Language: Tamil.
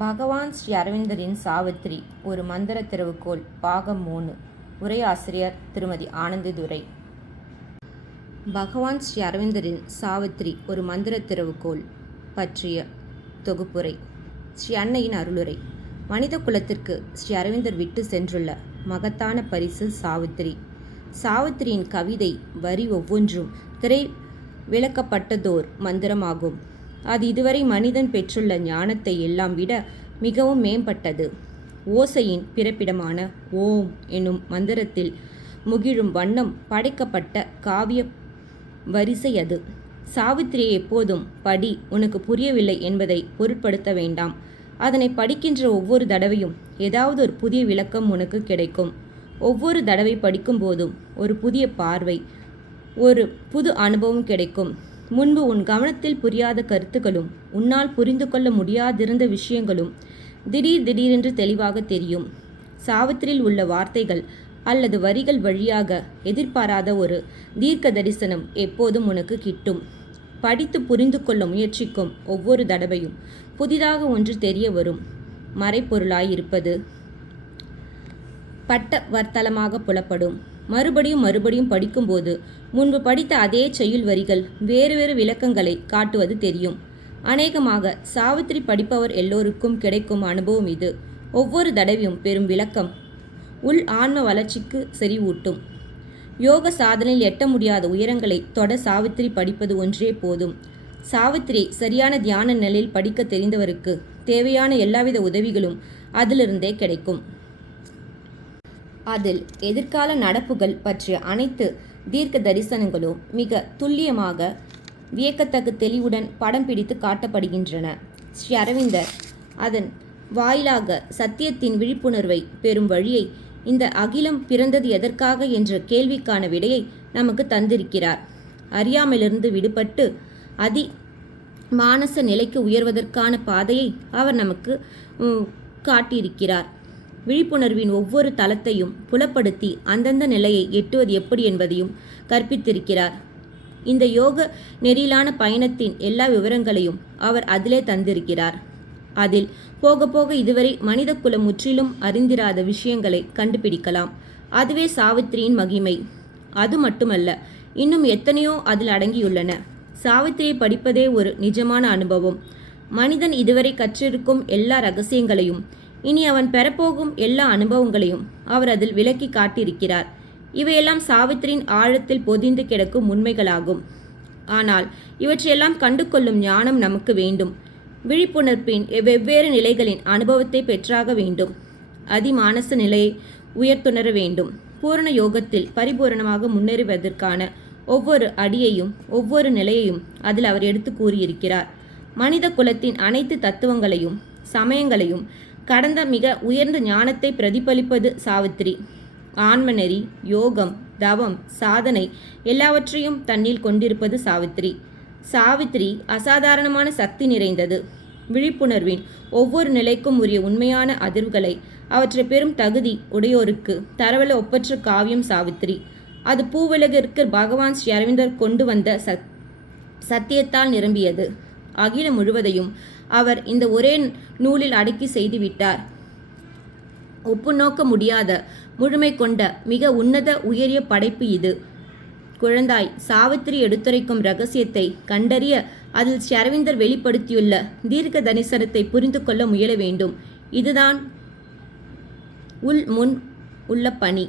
பகவான் ஸ்ரீ அரவிந்தரின் சாவித்திரி ஒரு மந்திர திறவுகோல் பாகம் 3. உரையாசிரியர் திருமதி ஆனந்திதுரை. பகவான் ஸ்ரீ அரவிந்தரின் சாவித்திரி ஒரு மந்திர திறவுகோல் பற்றிய தொகுப்புரை. ஸ்ரீ அன்னையின் அருளுரை. மனித குலத்திற்கு ஸ்ரீ அரவிந்தர் விட்டு சென்றுள்ள மகத்தான பரிசு சாவித்திரி. சாவித்திரியின் கவிதை வரி ஒவ்வொன்றும் திரை விளக்கப்பட்டதோர் மந்திரமாகும். அது இதுவரை மனிதன் பெற்றுள்ள ஞானத்தை எல்லாம் விட மிகவும் மேம்பட்டது. ஓசையின் பிறப்பிடமான ஓம் என்னும் மந்திரத்தில் முகிழும் வண்ணம் படைக்கப்பட்ட காவிய வரிசை அது. சாவித்திரியை எப்போதும் படி, உனக்கு புரியவில்லை என்பதை பொருட்படுத்த வேண்டாம். அதனை படிக்கின்ற ஒவ்வொரு தடவையும் ஏதாவது ஒரு புதிய விளக்கம் உனக்கு கிடைக்கும். ஒவ்வொரு தடவை படிக்கும் போதும் ஒரு புதிய பார்வை, ஒரு புது அனுபவம் கிடைக்கும். முன்பு உன் கவனத்தில் புரியாத கருத்துக்களும் உன்னால் புரிந்து கொள்ள முடியாதிருந்த விஷயங்களும் திடீரென்று தெளிவாக தெரியும். சாவித்திரியில் உள்ள வார்த்தைகள் அல்லது வரிகள் வழியாக எதிர்பாராத ஒரு தீர்க்க தரிசனம் எப்போதும் உனக்கு கிட்டும். படித்து புரிந்து கொள்ள முயற்சிக்கும் ஒவ்வொரு தடவையும் புதிதாக ஒன்று தெரிய வரும். மறைப்பொருளாயிருப்பது பட்ட வர்த்தலமாக புலப்படும். மறுபடியும் படிக்கும்போது முன்பு படித்த அதே செய்யுள் வரிகள் வேறு விளக்கங்களை காட்டுவது தெரியும். அநேகமாக சாவித்திரி படிப்பவர் எல்லோருக்கும் கிடைக்கும் அனுபவம் இது. ஒவ்வொரு தடவையும் பெரும் விளக்கம் உள் ஆன்ம வளர்ச்சிக்கு செறிவூட்டும். யோக சாதனையில் எட்ட முடியாத உயரங்களை தொட சாவித்திரி படிப்பது ஒன்றே போதும். சாவித்திரியை சரியான தியான நிலையில் படிக்க தெரிந்தவருக்கு தேவையான எல்லாவித உதவிகளும் அதிலிருந்தே கிடைக்கும். அதில் எதிர்கால நடப்புகள் பற்றிய அனைத்து தீர்க்க தரிசனங்களும் மிக துல்லியமாக வியக்கத்தக்க தெளிவுடன் படம் பிடித்து காட்டப்படுகின்றன. ஸ்ரீ அரவிந்தர் அதன் வாயிலாக சத்தியத்தின் விழிப்புணர்வை பெறும் வழியை, இந்த அகிலம் பிறந்தது எதற்காக என்ற கேள்விக்கான விடையை நமக்கு தந்திருக்கிறார். அறியாமலிருந்து விடுபட்டு மானச நிலைக்கு உயர்வதற்கான பாதையை அவர் நமக்கு காட்டியிருக்கிறார். விழிப்புணர்வின் ஒவ்வொரு தளத்தையும் புலப்படுத்தி அந்தந்த நிலையை எட்டுவது எப்படி என்பதையும் கற்பித்திருக்கிறார். இந்த யோக நெறியிலான பயணத்தின் எல்லா விவரங்களையும் அவர் அதிலே தந்திருக்கிறார். அதில் போக போக இதுவரை மனித குலம் முற்றிலும் அறிந்திராத விஷயங்களை கண்டுபிடிக்கலாம். அதுவே சாவித்திரியின் மகிமை. அது மட்டுமல்ல, இன்னும் எத்தனையோ அதில் அடங்கியுள்ளன. சாவித்திரியை படிப்பதே ஒரு நிஜமான அனுபவம். மனிதன் இதுவரை கற்றிருக்கும் எல்லா ரகசியங்களையும், இனி அவன் பெறப்போகும் எல்லா அனுபவங்களையும் அவர் அதில் விளக்கி காட்டியிருக்கிறார். இவையெல்லாம் சாவித்திரியின் ஆழத்தில் பொதிந்து கிடக்கும் உண்மைகளாகும். ஆனால் இவற்றையெல்லாம் கண்டு கொள்ளும் ஞானம் நமக்கு வேண்டும். விழிப்புணர்ப்பின் வெவ்வேறு நிலைகளின் அனுபவத்தை பெற்றாக வேண்டும். அதிமானச நிலையை உயர்த்துணர வேண்டும். பூரண யோகத்தில் பரிபூரணமாக முன்னேறுவதற்கான ஒவ்வொரு அடியையும் ஒவ்வொரு நிலையையும் அதில் அவர் எடுத்து கூறியிருக்கிறார். மனித குலத்தின் அனைத்து தத்துவங்களையும் சமயங்களையும் கடந்த மிக உயர்ந்த ஞானத்தை பிரதிபலிப்பது சாவித்திரி. ஆன்மநெறி, யோகம், தவம், சாதனை எல்லாவற்றையும் தன்னில் கொண்டிருப்பது சாவித்திரி. சாவித்திரி அசாதாரணமான சக்தி நிறைந்தது. விழிப்புணர்வின் ஒவ்வொரு நிலைக்கும் உரிய உண்மையான அதிர்வுகளை அவற்றை பெரும் தகுதி உடையோருக்கு தரவல ஒப்பற்ற காவியம் சாவித்திரி. அது பூவுலகிற்கு பகவான் ஸ்ரீ அரவிந்தர் கொண்டு வந்த சத்தியத்தால் நிரம்பியது. அகிலம் முழுவதையும் அவர் இந்த ஒரே நூலில் அடக்கி செய்துவிட்டார். ஒப்பு நோக்க முடியாத முழுமை கொண்ட மிக உன்னத உயரிய படைப்பு இது. குழந்தாய், சாவித்திரி எடுத்துரைக்கும் இரகசியத்தை கண்டறிய அதில் ஸ்ரீ அரவிந்தர் வெளிப்படுத்தியுள்ள தீர்க்க தரிசனத்தை புரிந்து கொள்ள முயல வேண்டும். இதுதான் முன் உள்ள பணி.